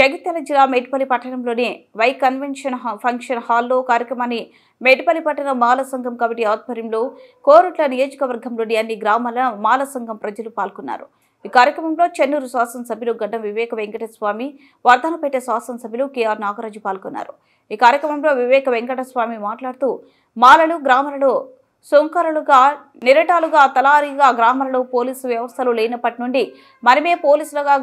జగిత్యాల జిల్లా మేడ్పల్లి పట్టణంలోని why convention function హాల్లో కార్యక్రమాన్ని మేడ్పల్లి పట్టణ మాల సంఘం కమిటీ ఆధ్వర్యంలో కోరుట్ల నియోజకవర్గంలోని అన్ని గ్రామాల మాల సంఘం ప్రజలు పాల్గొన్నారు। ఈ కార్యక్రమంలో చెన్నూరు శాసనసభ్యులు గడ్డం వివేక వెంకటస్వామి, వర్ధనపేట శాసనసభ్యులు కెఆర్ నాగరాజు పాల్గొన్నారు। ఈ కార్యక్రమంలో వివేక వెంకటస్వామి మాట్లాడుతూ మాలలు గ్రామాలలో సొంకరులుగా నిరటాలుగా తలారీగా గ్రామాలలో పోలీసు వ్యవస్థలు లేనప్పటి నుండి మనమే పోలీసులుగా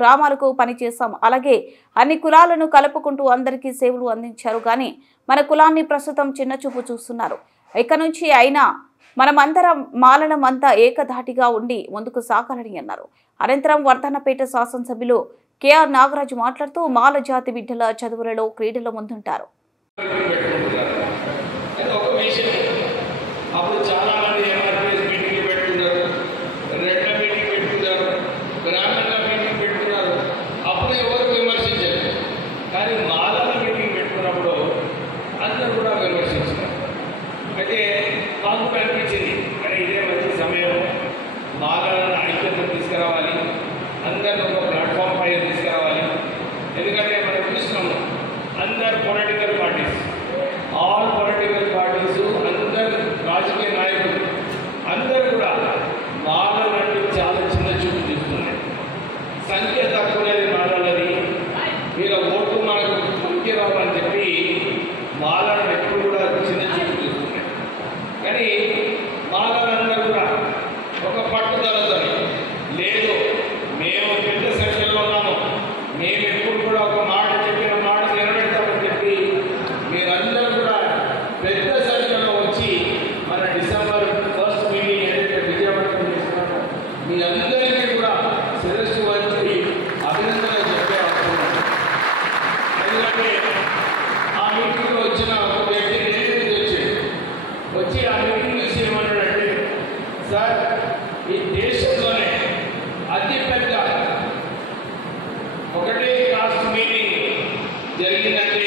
గ్రామాలకు పనిచేశాం। అలాగే అన్ని కులాలను కలుపుకుంటూ అందరికీ సేవలు అందించారు కానీ మన కులాన్ని ప్రస్తుతం చిన్నచూపు చూస్తున్నారు। ఇక నుంచి అయినా మనమందరం మాలలం అంతా ఏకధాటిగా ఉండి ముందుకు సాగాలని అన్నారు। అనంతరం వర్ధనపేట శాసనసభ్యులు కెఆర్ నాగరాజు మాట్లాడుతూ మాల జాతి బిడ్డల చదువులలో క్రీడల ముందుంటారు। అప్పుడు చాలా మంది ఎంఆర్పీఎస్ మీటింగ్లు పెట్టుకున్నారు, రెడ్ల మీటింగ్ పెట్టుకున్నారు, గ్రామీణ మీటింగ్ పెట్టుకున్నారు. అప్పుడు ఎవరు విమర్శించారు, కానీ మాలల మీటింగ్ పెట్టుకున్నప్పుడు అందరూ కూడా విమర్శించారు। అయితే మాకు అనిపించింది కానీ ఇదే మంచి సమయం, మాలలను ఐక్యతను తీసుకురావాలి, అందరిని ఒక ప్లాట్ఫామ్ పై తీసుకురావాలి। ఎందుకంటే మనం చూస్తున్నాము అందరు political parties, all political parties, అందరు రాజకీయ నాయకులు అందరూ కూడా మాలలంటే చాలా చిన్న చూపు చూస్తున్నారు। సంఖ్య తక్కువనేది మాలలది, వీళ్ళ ఓటు మనకు ముఖ్య రావాలని చెప్పి మాలను ఎప్పుడు కూడా చిన్న చూపు చూస్తున్నారు। కానీ మాలలందరూ కూడా ఒక పట్టుదలతో లేదు, మేము పెద్ద సంఖ్యలో ఉన్నాము, మేము ఎప్పుడు కూడా ఒక మాట చెప్పిన మాట నిలబెడతామని చెప్పి మీరందరూ కూడా పెద్ద సంఖ్యలో వచ్చి మన డిసెంబర్ 1st మీటింగ్ ఏదైతే విజయవంతం చేస్తున్నామో మీ అందరికీ కూడా శిరస్సు వచ్చి అభినందనలు చెప్పే అనుకున్నాను। ఎందుకంటే ఆ మీటింగ్లో వచ్చిన ఒక వ్యక్తి నేను వచ్చి ఆ మీటింగ్ చూసి ఏమన్నాడంటే, సార్ ఈ దేశంలోనే అతిపెద్ద ఒకటే కాస్ట్ మీటింగ్ జరిగిందంటే